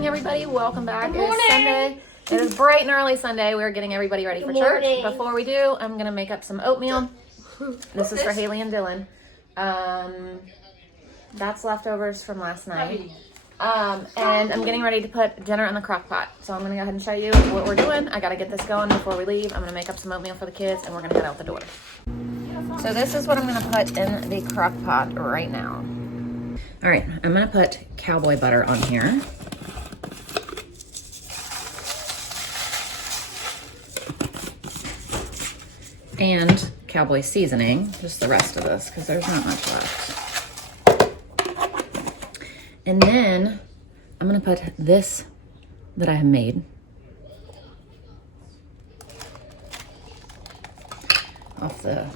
morning, everybody. Welcome back. It is Sunday. It is bright and early Sunday. We're getting everybody ready for church. Before we do, I'm going to make up some oatmeal. This is for Haley and Dylan. That's leftovers from last night. And I'm getting ready to put dinner in the crock pot. So I'm going to go ahead and show you what we're doing. I got to get this going before we leave. I'm going to make up some oatmeal for the kids, and we're going to head out the door. So this is what I'm going to put in the crock pot right now. All right, I'm going to put cowboy butter on here. And cowboy seasoning, just the rest of this, because there's not much left. And then I'm gonna put this that I have made off the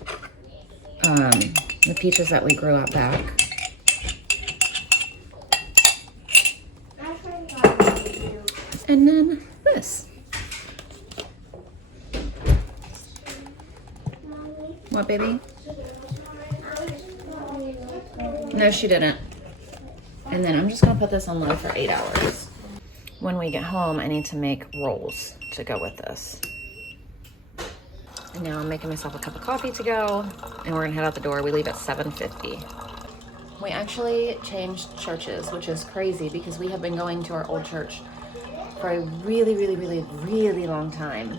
peaches that we grew out back. And then this. What, baby? No, she didn't. And then I'm just gonna put this on low for 8 hours. When we get home, I need to make rolls to go with this. And now I'm making myself a cup of coffee to go, and we're gonna head out the door. We leave at 7:50. We actually changed churches, which is crazy because we have been going to our old church for a really long time.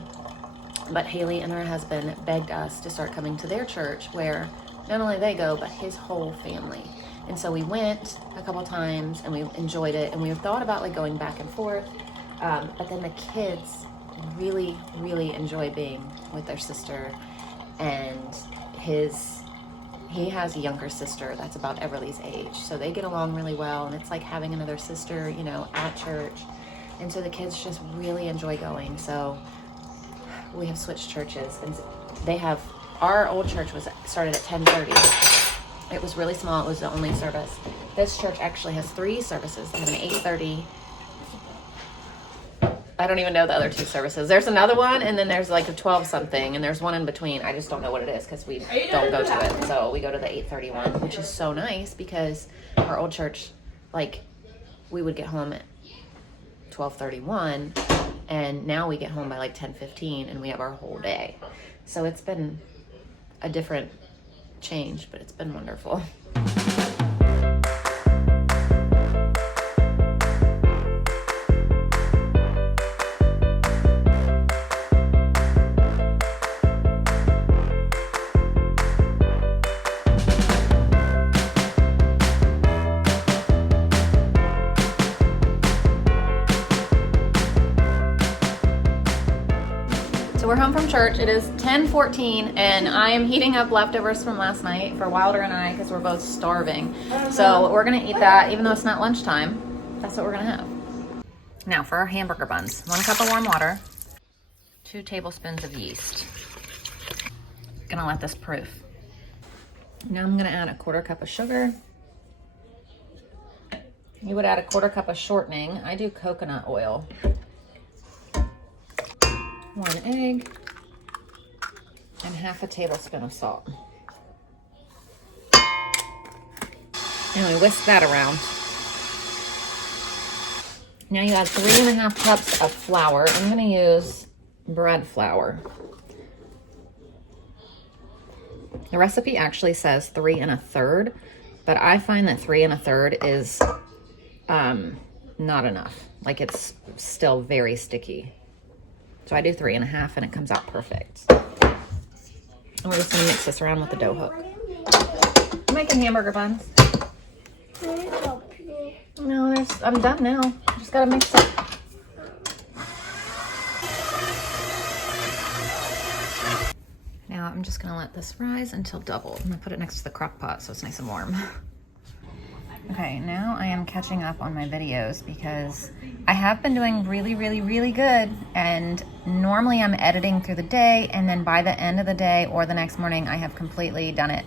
But Haley and her husband begged us to start coming to their church, where not only they go, but his whole family. And so we went a couple times and we enjoyed it, and we thought about like going back and forth. But then the kids really enjoy being with their sister, and he has a younger sister that's about Everly's age. So they get along really well, and it's like having another sister, you know, at church. And so the kids just really enjoy going. So we have switched churches, and our old church started at 10:30. It was really small. It was the only service. This church actually has 3 services. They have an 8:30. I don't even know the other 2 services. There's another one, and then there's like a 12 something, and there's one in between. I just don't know what it is because we don't go to it. So we go to the 8:30 one, which is so nice because our old church, like, we would get home at 12:31, and now we get home by like 10:15, and we have our whole day. So it's been a different change, but it's been wonderful. So we're home from church. It is 10:14, and I am heating up leftovers from last night for Wilder and I because we're both starving. So we're gonna eat that, even though it's not lunchtime. That's what we're gonna have. Now for our hamburger buns: 1 cup of warm water, 2 tablespoons of yeast. Gonna let this proof. Now I'm gonna add a 1/4 cup of sugar. You would add a 1/4 cup of shortening. I do coconut oil. 1 egg, and 1/2 tablespoon of salt. And we whisk that around. Now you add 3 1/2 cups of flour. I'm going to use bread flour. The recipe actually says 3 1/3, but I find that 3 1/3 is not enough. Like, it's still very sticky. So I do 3 1/2, and it comes out perfect. And we're just gonna mix this around with the dough hook. I'm making hamburger buns. No, I'm done now. Just gotta mix it. Now I'm just gonna let this rise until doubled. I'm gonna put it next to the crock pot so it's nice and warm. Okay, now I am catching up on my videos because I have been doing really good, and normally I'm editing through the day, and then by the end of the day or the next morning I have completely done it.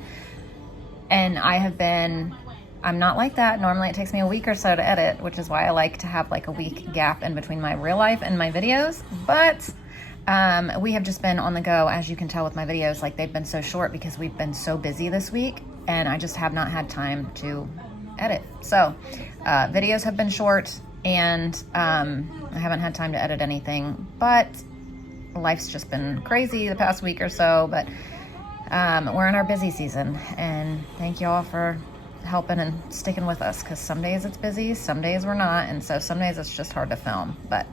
And I'm not like that. Normally it takes me a week or so to edit, which is why I like to have like a week gap in between my real life and my videos. But we have just been on the go, as you can tell with my videos. Like, they've been so short because we've been so busy this week, and I just have not had time to edit. So videos have been short, and I haven't had time to edit anything, but life's just been crazy the past week or so. But we're in our busy season, and thank y'all for helping and sticking with us, because some days it's busy, some days we're not, and so some days it's just hard to film, but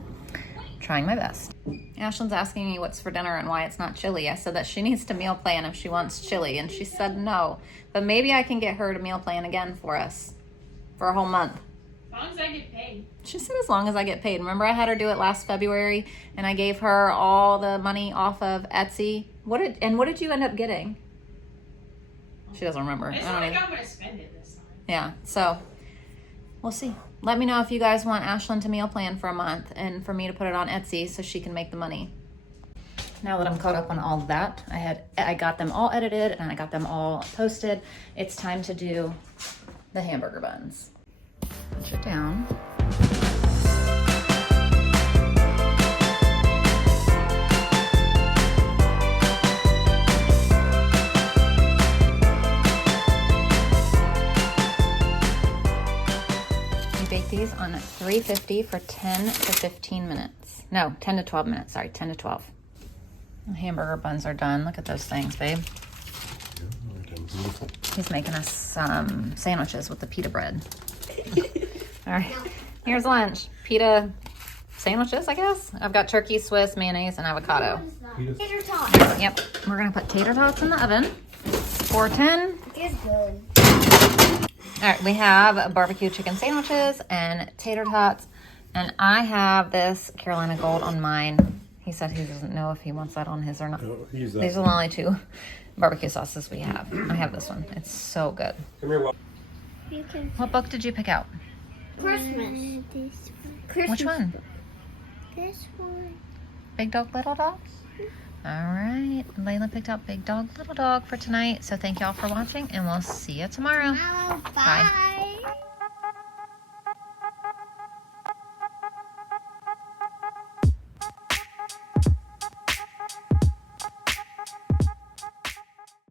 trying my best. Ashlyn's asking me what's for dinner and why it's not chili. I said that she needs to meal plan if she wants chili, and she said no, but maybe I can get her to meal plan again for us for a whole month. As long as I get paid. She said as long as I get paid. Remember I had her do it last February, and I gave her all the money off of Etsy. What did you end up getting? She doesn't remember. It's not like I'm going to spend it this time. Yeah, so we'll see. Let me know if you guys want Ashlyn to meal plan for a month and for me to put it on Etsy so she can make the money. Now that I'm caught up on all of that, I got them all edited and I got them all posted. It's time to do the hamburger buns. Punch it down. Bake these on 350 for 10 to 15 minutes. No, 10 to 12 minutes. Sorry, 10 to 12. The hamburger buns are done. Look at those things, babe. He's making us some sandwiches with the pita bread. All right, here's lunch. Pita sandwiches, I guess. I've got turkey, Swiss, mayonnaise, and avocado. Tater tots. Yep, we're gonna put tater tots in the oven. 410. It's good. All right, we have barbecue chicken sandwiches and tater tots, and I have this Carolina Gold on mine. He said he doesn't know if he wants that on his or not. No, use that. These are the only two barbecue sauces we have. I have this one. It's so good. Come here, You can What book did you pick out? Christmas. Which one? This one. Big Dog, Little Dog? All right, Layla picked out Big Dog, Little Dog for tonight. So thank y'all for watching, and we'll see you tomorrow. Bye. Bye.